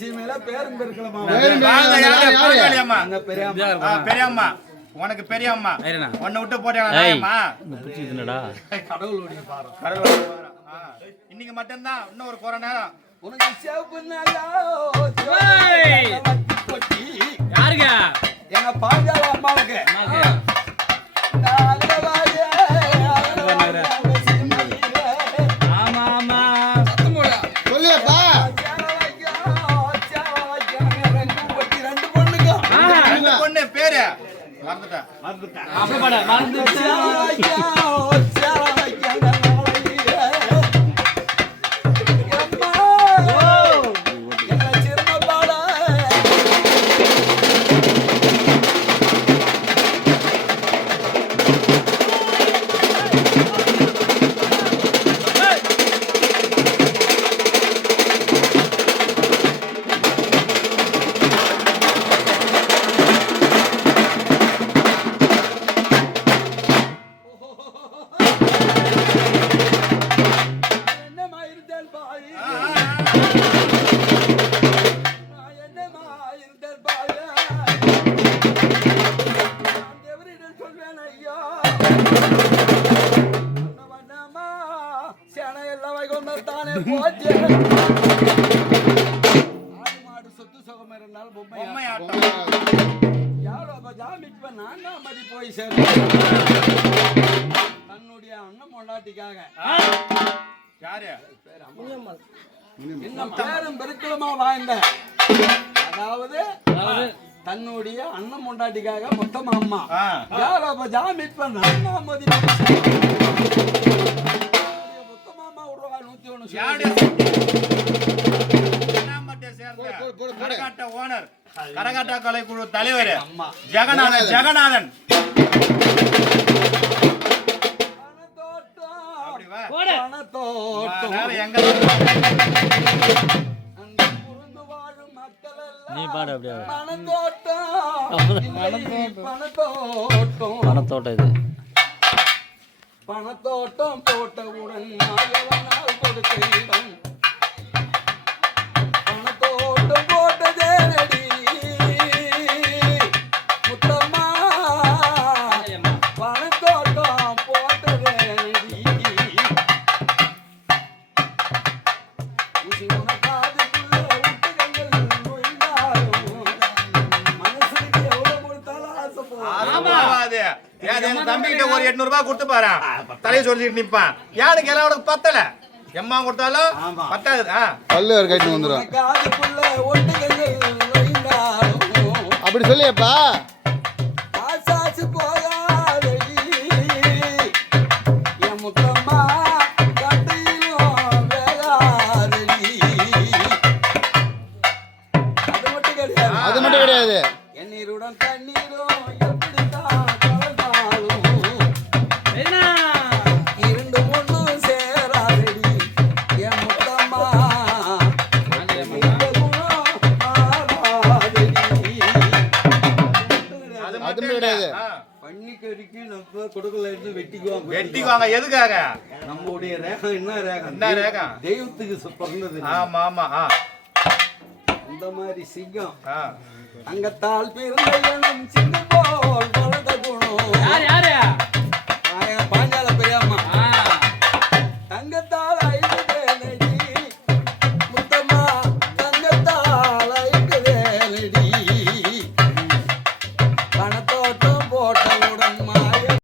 சீமையில பேரும் பெருக்கலமா? பேரும்? யாரு? பால்காளி அம்மா. அந்த பெரிய ஆ, பெரியம்மா. உனக்கு பெரியம்மா. உன்னை விட்டு பிடிச்சிக்கிதுனடா கடவுளுடைய பாரம் கடவுள் இன்னைக்கு மட்டும்தான் இன்னும் ஒரு குறை நேரம். உனக்கு சிவப்பு யாருங்க? எங்க பாஞ்சால அம்மாவுக்கு. மறந்துட்டேன். அப்படி போச்சு. ஆடு மாடு சொத்து சுகம் இருந்தால் பொம்மை ஆட்டம். நான் தான் மதி போய் சேர்ந்தேன். தன்னுடைய அண்ணன் பொண்டாட்டிக்காக. யாரு? இன்னும் பேரும் பெருக்கலமா வாழ்ந்த அதாவது தன்னுடைய அண்ணன் பொண்டாட்டிக்காக மொத்தமா அம்மா. ஆ. யாரோ அப்ப ஜாமிட் பண்ண அண்ணா மதி போடு, போடு. கரகாட்ட ஓனர் கரகாட்ட. கலைக்குழு தலைவர் ஜெகநாதன். ஜெகநாதன். நீ பாடு அப்படியே. பணத்தோட்டம் பணத்தோட்டம் இது. பணத்தோட்டம் போட்டவுடன் நாயவனால் கொடுத்த இடம். தம்பிகிட்ட ஒரு எட்நூறு ரூபாய் கொடுத்து பாரு. தலையை சொல்லிட்டு நிப்பான் யாருக்கு எல்லாருக்கும் பத்தல. எம்மா கொடுத்தாலும். பத்தாது. ஆ. பல்லு ஒரு கட்டி வந்துடும். அப்படி சொல்லியப்பா. அது மட்டும் கிடையாது. அது மட்டும் கிடையாது. எண்ணீருடன் தண்ணீரும் அது கிடையாது. பன்னிக்கறிக்கு நம்ம கொடுக்கல இருந்து வெட்டிக்குவோம் வெட்டிக்குவாங்க எதுக்காக நம்முடைய ரேகம் என்ன ரேகம் என்ன ரேகம்? தெய்வத்துக்கு பிறந்தது ஆமா ஆமா. அந்த மாதிரி சிங்கம். அங்கத்தால் பிறந்த இனம் சிங்க